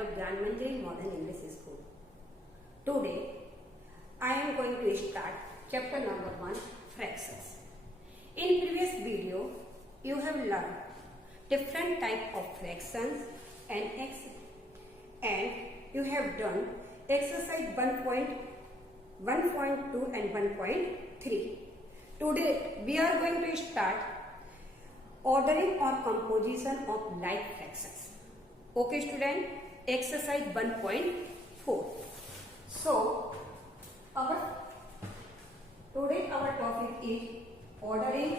channel of Gyan Manjari Modern English School. Today, I am going to start chapter number 1, fractions. In previous video, you have learned different type of fractions and you have done exercise 1.2 and 1.3. Today, we are going to start ordering or composition of like fractions. Okay student, exercise 1.4. So, today our topic is ordering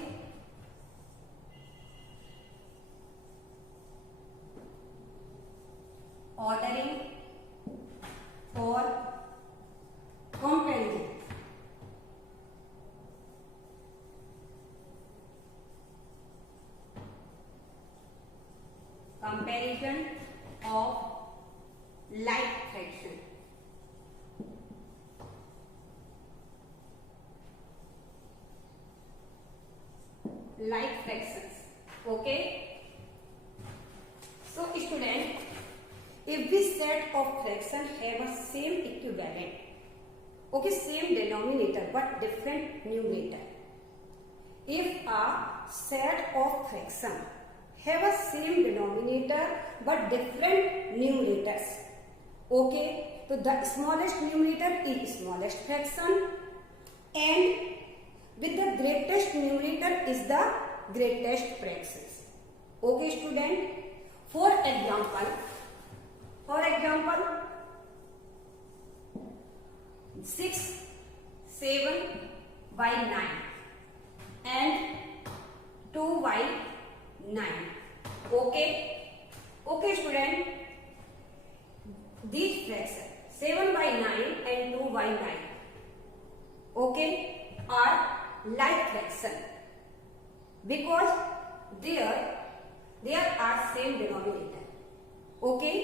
or comparison. Comparison of like fraction. Like fractions. Okay. So student, if this set of fractions have a same equivalent, okay, same denominator but different numerator. If a set of fractions have a same denominator but different numerators, okay, so the smallest numerator is smallest fraction and with the greatest numerator is the greatest fractions. Okay student, for example 6 7 by 9 and 2 by 9. Okay student, these fractions 7 by 9 and 2 by 9, okay, are like fraction because there are same denominator. Okay,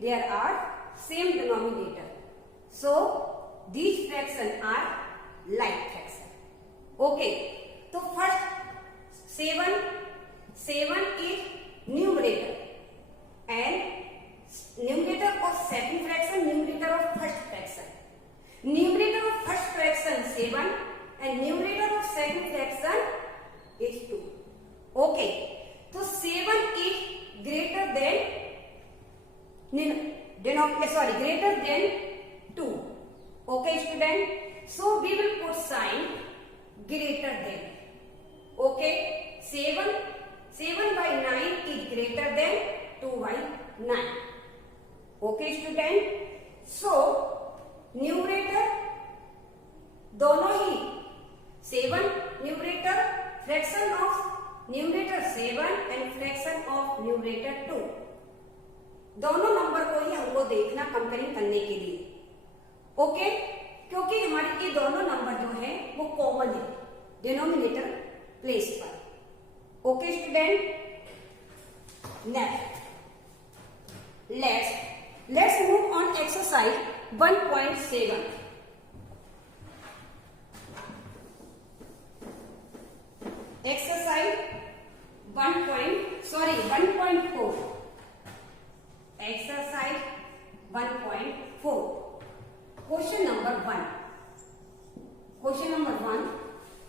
there are same denominator. So these fractions are like fraction. Okay, so first 7 is numerator and numerator of second fraction, numerator of first fraction. Numerator of first fraction 7 and numerator of second fraction is 2. Okay, so 7 is greater than greater than 2. Okay student, so we will put sign greater than. Okay, 7 by 9 is greater than 2 by 9. Okay student, so numerator दोनों ही 7 numerator, fraction of numerator 7 and fraction of numerator 2, दोनों number को ही हमको देखना comparing करने के लिए. Okay, क्योंकि हमारे ये दोनों नंबर जो है वो कॉमन है डिनोमिनेटर प्लेस पर. Okay student, next let's move on exercise 1.7. Exercise 1.4. Exercise 1.4. Question number 1. Question number 1.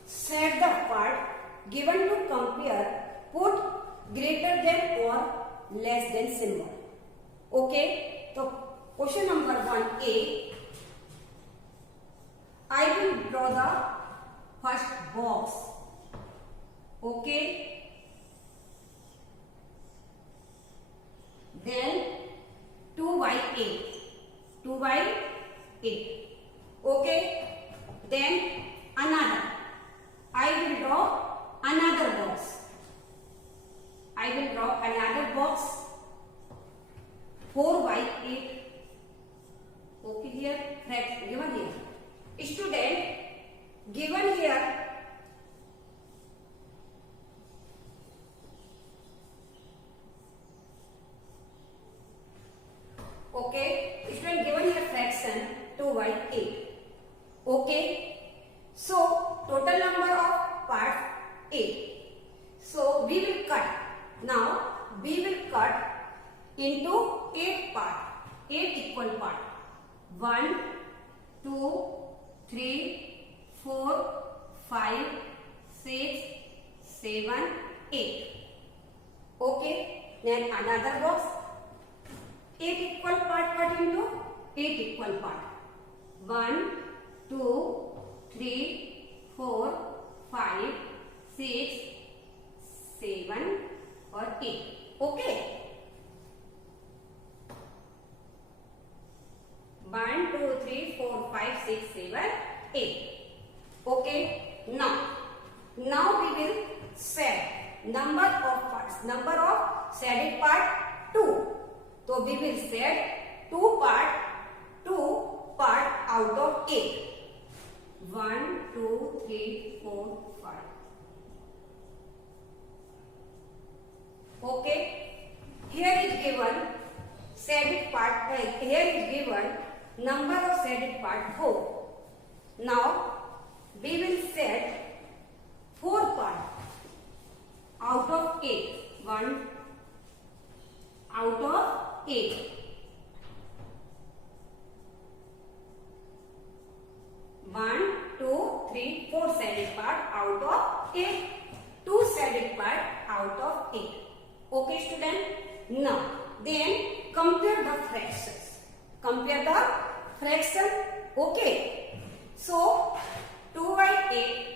Set the part given to compare. Put greater than or less than symbol. Okay. So question number 1A. I will draw the first box. Okay, then 2 by 8. Okay, then another. I will draw another box. 4 by 8. Okay, here given here. Student, given here okay, student, given here fraction 2 by 8. Okay, so total number of parts 8. So we will cut. Now we will cut into 8 parts. 8 equal part. 1, 2, 3, 4, 5, 6, 7, 8. Okay, then another box. 8 equal part cut into 8 equal part. 1, 2, 3, 4, 5, 6, 7 और 8. Okay. 1, 2, 3, 4, 5, 6, 7, 8. Okay. Now we will set number of parts. Number of shaded part 2. So we will set 2 part out of 8. 1, 2, 3, 4, 5. Okay. Here is given shaded part. Here is given number of shaded part 4. Now we will set 4 part out of 8. 1 out of 8. 1, 2, 3, 4 shaded part out of 8. 2 shaded part out of 8. Okay, student. Now then compare the fractions. Compare the fraction. Okay. So 2 by 8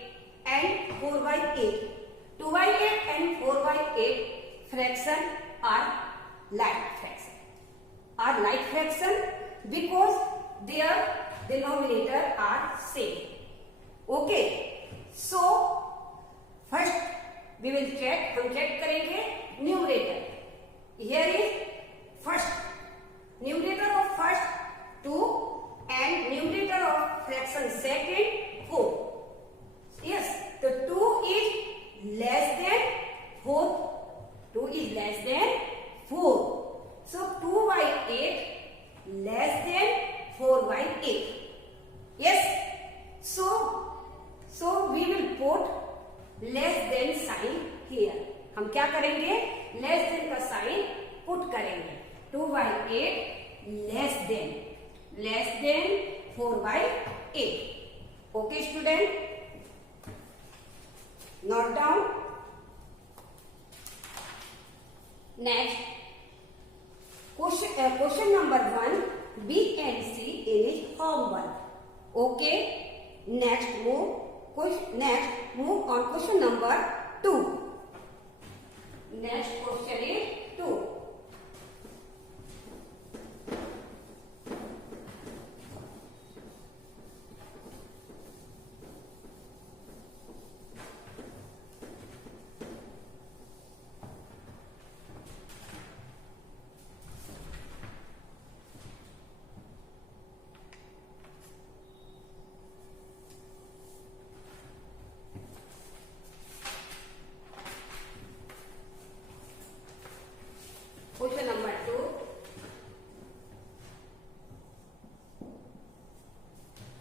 and 4 by 8. 2 by 8 and 4 by 8 fraction are like fraction. Are like fraction because their denominator are same. Okay. So first we will check. हम check करेंगे numerator. Here is first. Numerator of first 2 and numerator of fraction second 4. Yes, the 2 is less than 4. 2 is less than 4. So 2 by 8 less than 4 by 8. Yes. So we will put less than sign here. हम क्या करेंगे? Less than का sign put करेंगे. 2 by 8 less than 4 by 8. Okay, student. Note down. Next, question number 1, B and C in his homework. Okay. Next, move on question number 2. Next question is 2. Question number 2.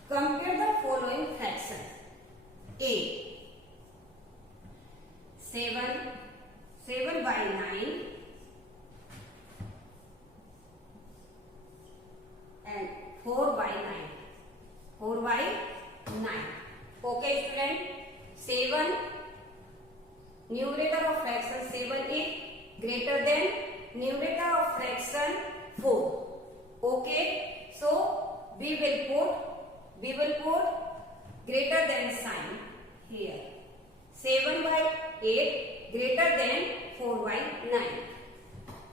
Compare the following fractions. A. 7 by 9 and 4 by 9. 4 by 9. Okay, student. 7. Numerator of fraction 7 is greater than numerator of fraction 4. Okay, so we will put greater than sign here. 7 by 8 greater than 4 by 9.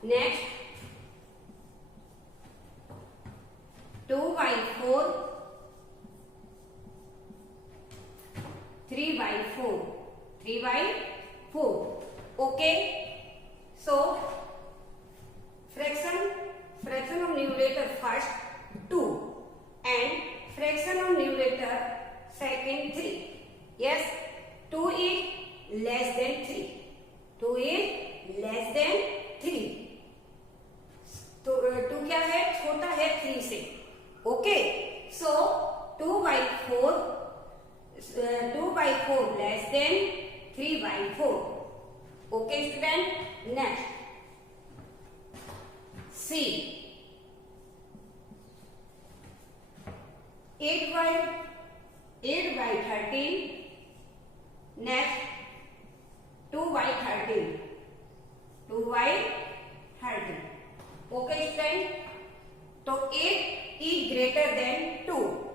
Next, 2 by 4, 3 by 4, 3 by 4. Okay, so fraction of numerator first 2 and fraction of numerator second 3. Yes, 2 is less than 3. 2 is less than 3. तो 2 क्या है? छोटा है 3 से. Okay, so 2 by 4 less than 3 by 4. Okay, student. Next, C. 8 by 13. Next 2 by 13. 2 by 13. Okay student. So 8 is greater than 2.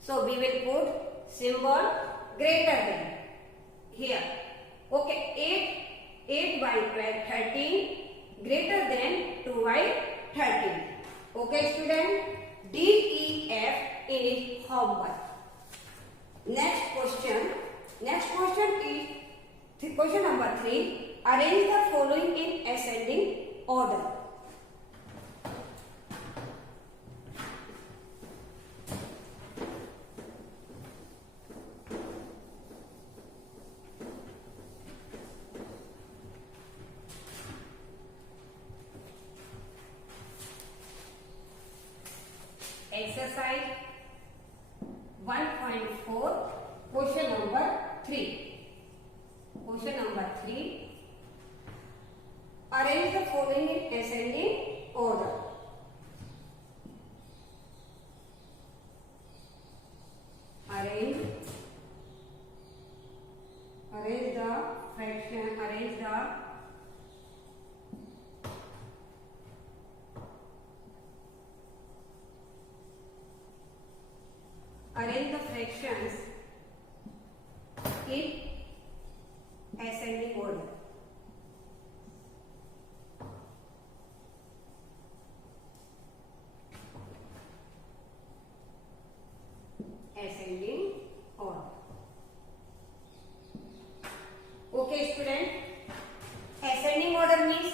So we will put symbol greater than here. Okay, 8 by 13 greater than 2 by 13. Okay student. D, E, F is homework. Next question is question number 3. Arrange the following in ascending order. Exercise 1.4, question number 3. Question number 3. Arrange the following in ascending order. Arrange the fraction, arrange the fractions in ascending order. Ascending order. Okay student, ascending order means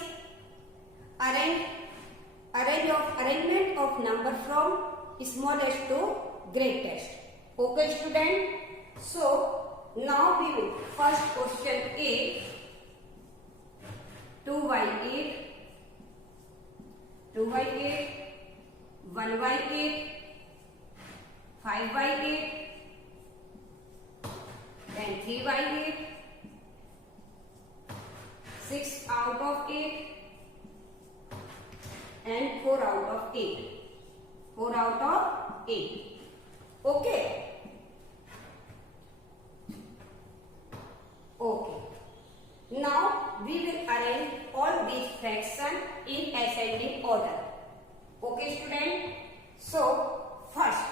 arrangement of number from smallest to greatest. Okay student, so now we will first question A. 2 by 8, 2 by 8, 1 by 8, 5 by 8, then 3 by 8, 6 out of 8, and 4 out of 8. 4 out of 8. Okay. Okay. Now we will arrange all these fractions in ascending order. Okay student. So first,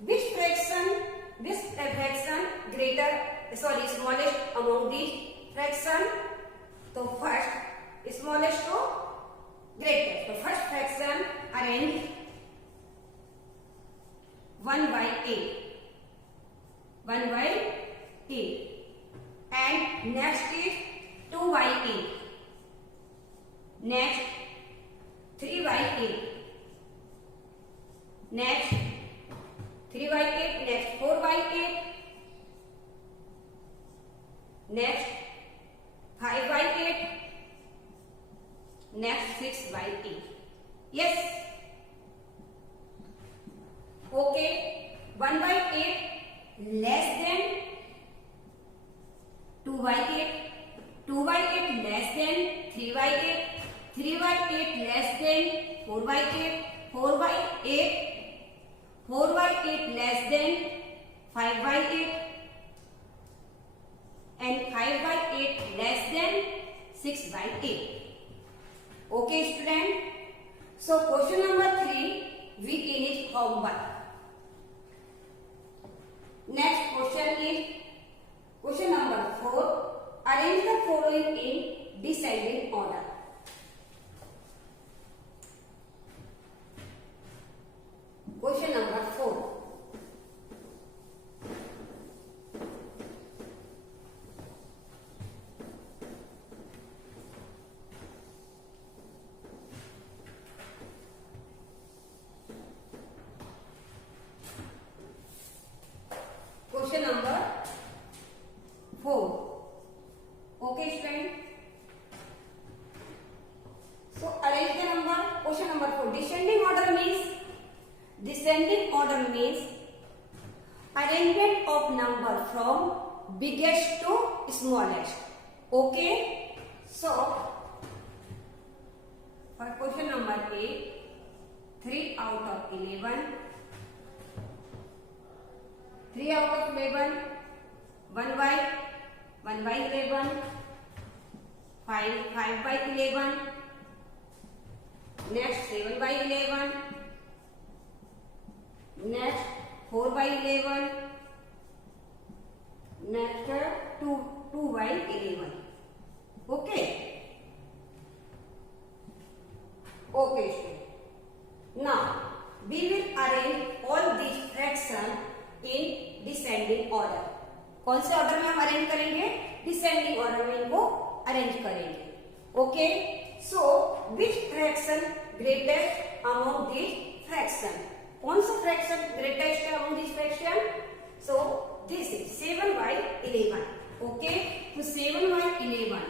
which fraction smallest among these fraction? So first, smallest to greatest. So first fraction arrange 1 by 8. 1 by 8. And next is 2 by 8. Next 3 by 8. Next 3 by 8. Next 4 by 8. Next 5 by 8. Next 6 by 8. Yes. Okay. 1 by 8 less than 2 by 8. 2 by 8 less than 3 by 8. 3 by 8 less than 4 by 8. 4 by 8. 4 by 8 less than 5 by 8. And 5 by 8 less than 6 by 8. Okay student. So question number 3 we finish homework. Next question is question number 4. Arrange the following in descending order. Question number 4. Question number 4. Okay student. So arrange the number. Question number 4. Descending order means arrangement of number from biggest to smallest. Okay. So for question number 8, 3 out of 11, 3 out of 11, 1 by 11, 5 by 11, next 7 by 11, next 4 by 11, next 2 by 11. Okay. Okay, student. Now we will arrange all these fractions in descending order. कौन से order में हम arrange करेंगे? Descending order में इनको arrange करेंगे. Okay, so which fraction greatest among this fraction? कौन सा फ्रैक्शन ग्रेटेस्ट है among this fraction? So this is 7 by 11. Okay, तो 7 by 11.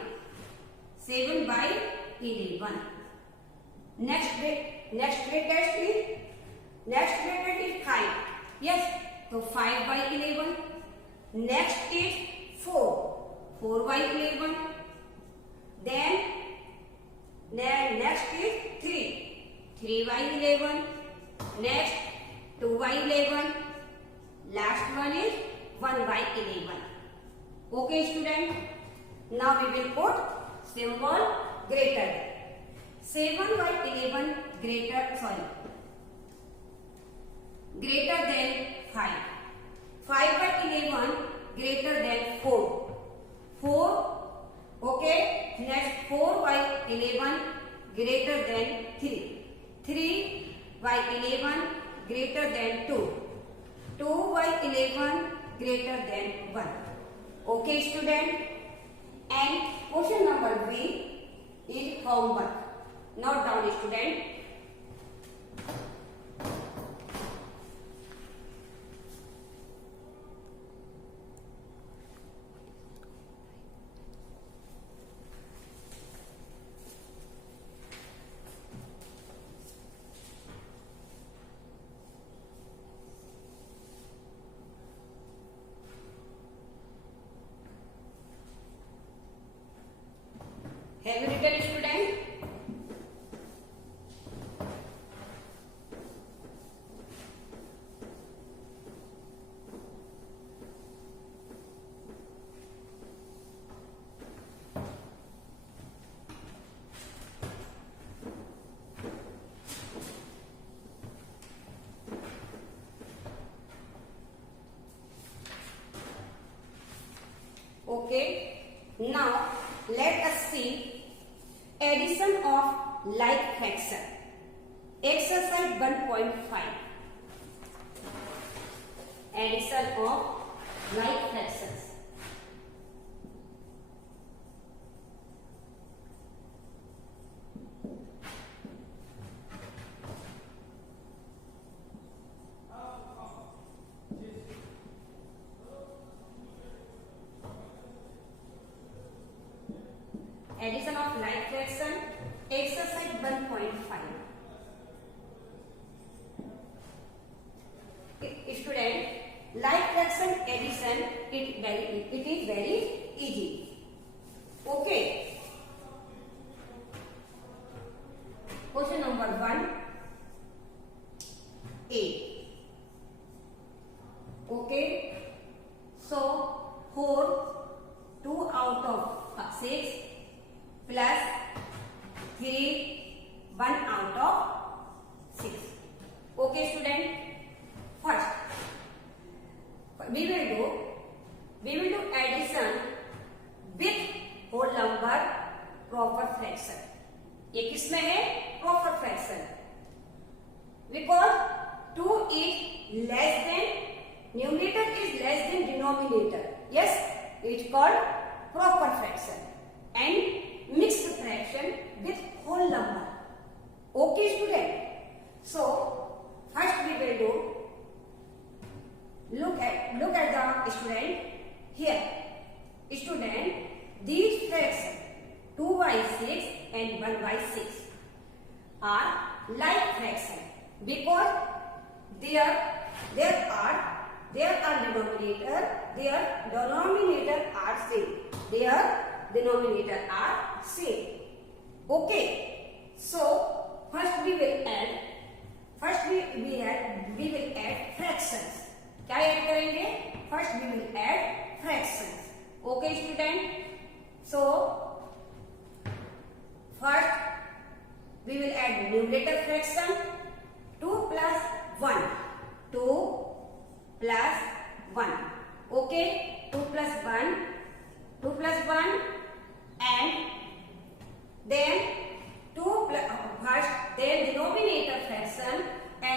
Next greatest is 5. Yes, so 5 by 11. Next is 4 by 11. Then next is 3 by 11. Next 2 by 11. Last one is 1 by 11. Okay, student. Now we will put symbol greater than. 7 by 11 greater than 5. 5 by 11 greater than 4. Okay. Next 4 by 11 greater than 3. 3 by 11 greater than 2. 2 by 11 greater than 1. Okay, student. And question number B is homework. Note down, student. Have you written, student? Okay. Now let us see addition of like fraction. Exercise 1.5. Addition of like fractions. Addition of like fraction, exercise 1.5. Student, like fraction addition, it is very easy. Okay. Question number 1, A. Okay. So 4, 2 out of 6. Plus 3, 1 out of 6. Okay, student. First, we will do addition with whole number proper fraction. ये किसमें है? Proper fraction. Because 2 is less than numerator is less than denominator. Yes, it's called proper fraction. And mixed fraction with whole number. Okay, student. So first we will do, look at the student here. Student, these fractions 2 by 6 and 1 by 6 are like fraction because their denominator are same. Their denominator are same. Okay, so first we will add fractions. क्या add करेंगे?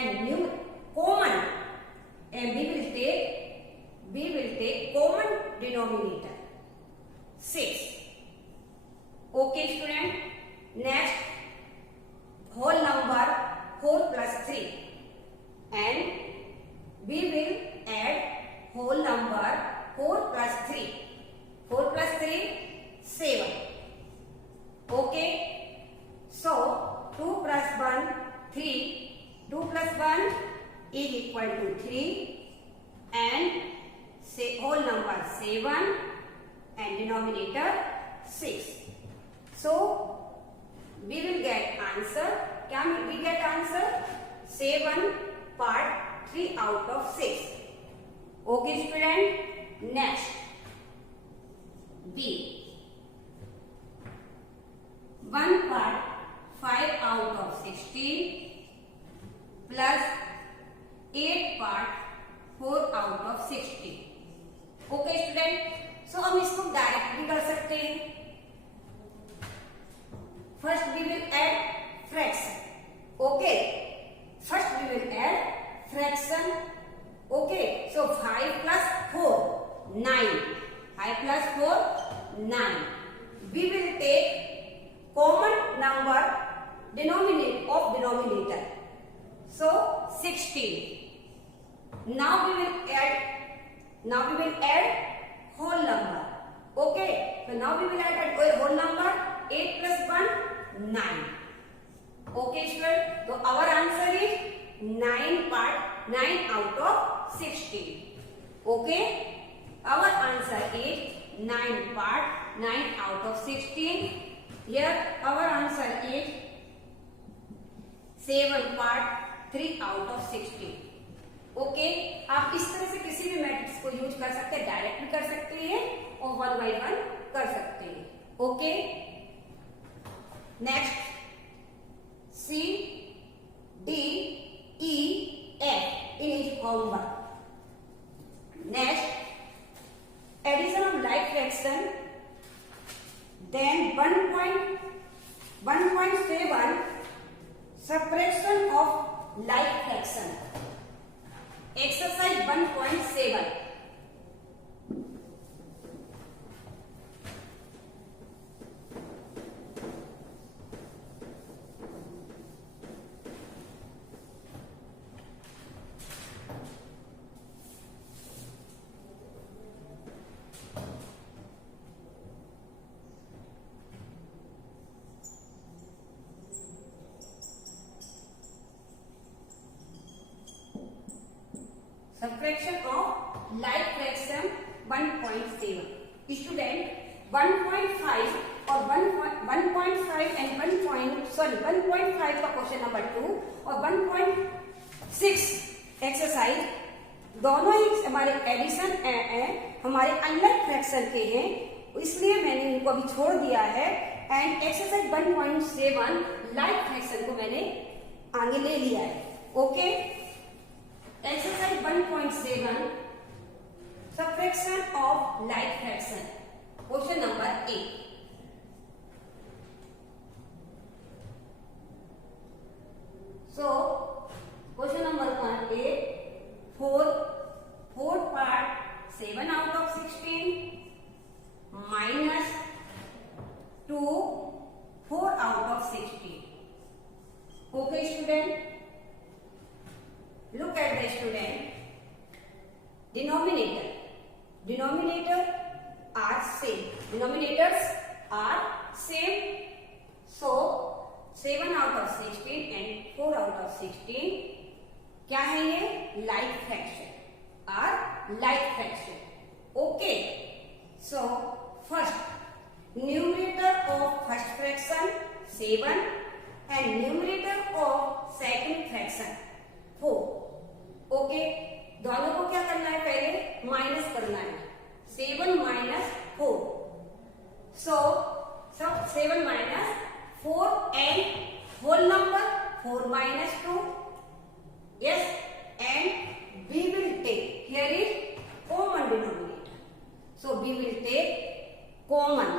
and new common, and we will take common denominator 6. Okay student, next whole number 4 plus 3, and we will add whole number 4 plus 3. 4 plus 3, 7. Okay, so 2 plus 1, 3. 2 plus 1 is equal to 3, and say whole number 7 and denominator 6. So we will get answer. क्या we get answer? 7 part 3 out of 6. Okay student, next B. 1 part 5 out of 16 plus 8 part 4 out of 16. Okay student, so हम इसको direct भी कर सकते हैं. First we will add fraction. Okay, first we will add fraction. Okay, so 5 plus 4 9. 5 plus 4 9. We will take common number denominator. So 16. Now we will add whole number. Okay, so now we will add a whole number. 8 plus 1 9. Okay student, so our answer is 9 out of 16. Okay, our answer is 9 out of 16. Here our answer is 7 part 3 out of 16. Okay, आप इस तरह से किसी भी matrix को use कर सकते हैं, डायरेक्ट भी कर सकते हैं और 1 by 1 कर सकते हैं. Okay, next C D E F in his homework. Next, addition of like fraction, then 1.7 subtraction of like fraction. Exercise 1.7. Subtraction of like fraction 1.7. Student, 1.5 और 1.5 and 1.5 का क्वेश्चन नंबर 2 और 1.6 एक्सरसाइज दोनों ही हमारे एडिशन हमारे unlike fraction के हैं, इसलिए मैंने इनको अभी छोड़ दिया है. एंड एक्सरसाइज 1.7 लाइक फ्रैक्शन को मैंने आगे ले लिया है. Okay, exercise 1.7 subtraction of like fraction, question number 8. So question number 1 is 4 part 7 out of 16 minus 2 4 out of 16. Okay student, look at the student. Denominator are same. Denominators are same. So 7 out of 16 and 4 out of 16 क्या है ये? Like fraction. Are like fraction. Okay. So first numerator of first fraction 7 and numerator of second fraction 4. Okay, दोनों को क्या करना है? पहले minus करना है. 7 minus 4. So 7 minus 4 and whole number 4 minus 2. Yes, and we will take, here is common denominator. So we will take common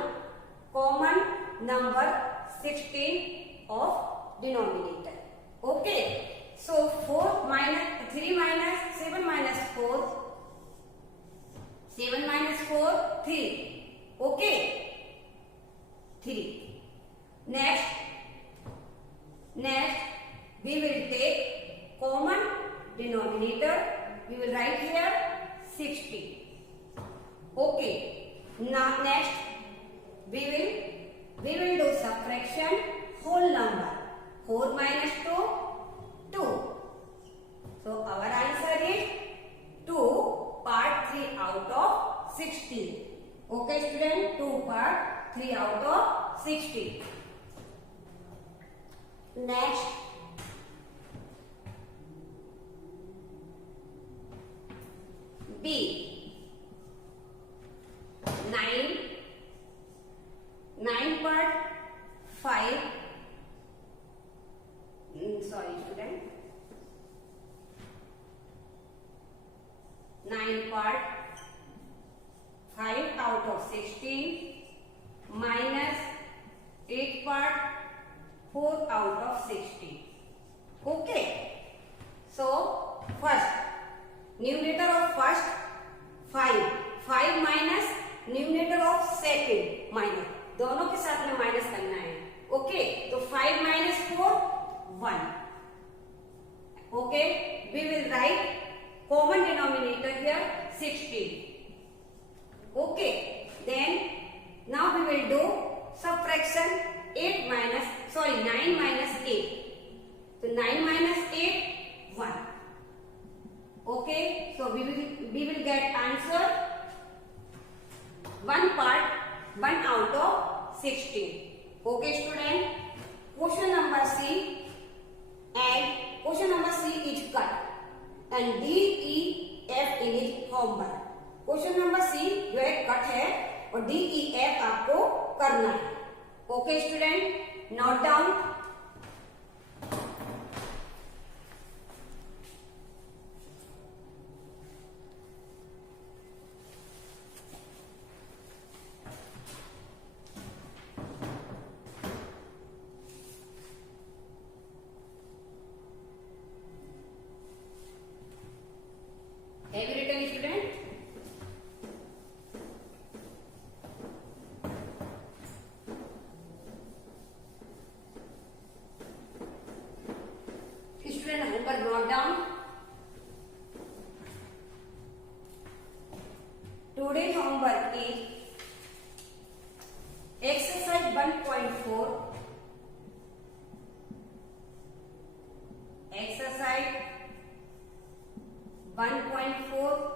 number 16 of denominator. Okay, so 4 7 minus 4, 7 minus 4, 3. Okay, 3. Next, we will take common denominator. We will write here 60. Okay. Now next, we will do subtraction whole number. 4 minus 2, 2. So our answer is 2 part 3 out of 60. Okay student, 2 part 3 out of 60. Next, B, 9 part 5. Sorry student, 9 part 5 out of 16 minus 8 part 4 out of 60. Okay. So first, numerator of first 5, 5 minus numerator of second minus, दोनों के साथ में minus करना है. Okay, तो 5 minus 4, 1. Okay, we will write common denominator here 60. Okay, then now we will do subtraction 9 minus 8. So 9 minus 8, 1. Okay, so we will get answer 1 part 1 out of 16. Okay student, question number C, and question number C is cut and D, E, F in his homework. Question number C जो है cut है और D, ई, F आपको करना है. Okay student, note down. Have you written student? Student homework note down. Today's homework is exercise 1.4. Exercise 1.4.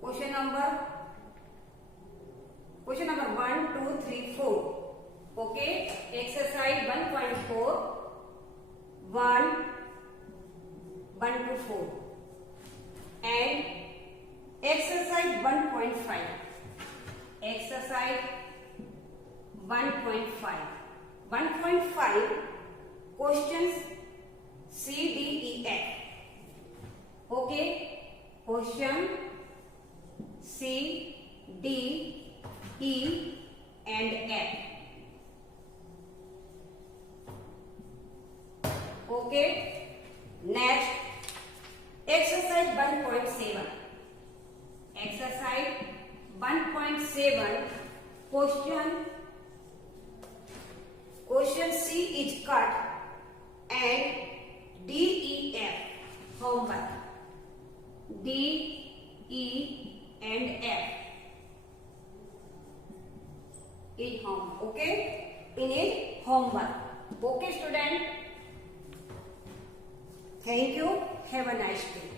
Question number 1, 2, 3, 4. Okay, exercise 1.4, 1 to 4, and exercise 1.5. Exercise 1.5. 1.5 questions C, D, E, F. Okay, question C, D, E and F. Okay, next exercise 1.7. Exercise 1.7 question C is cut and D, E, F homework. D, E and F in home. Okay, in it homework. Okay student, thank you, have a nice day.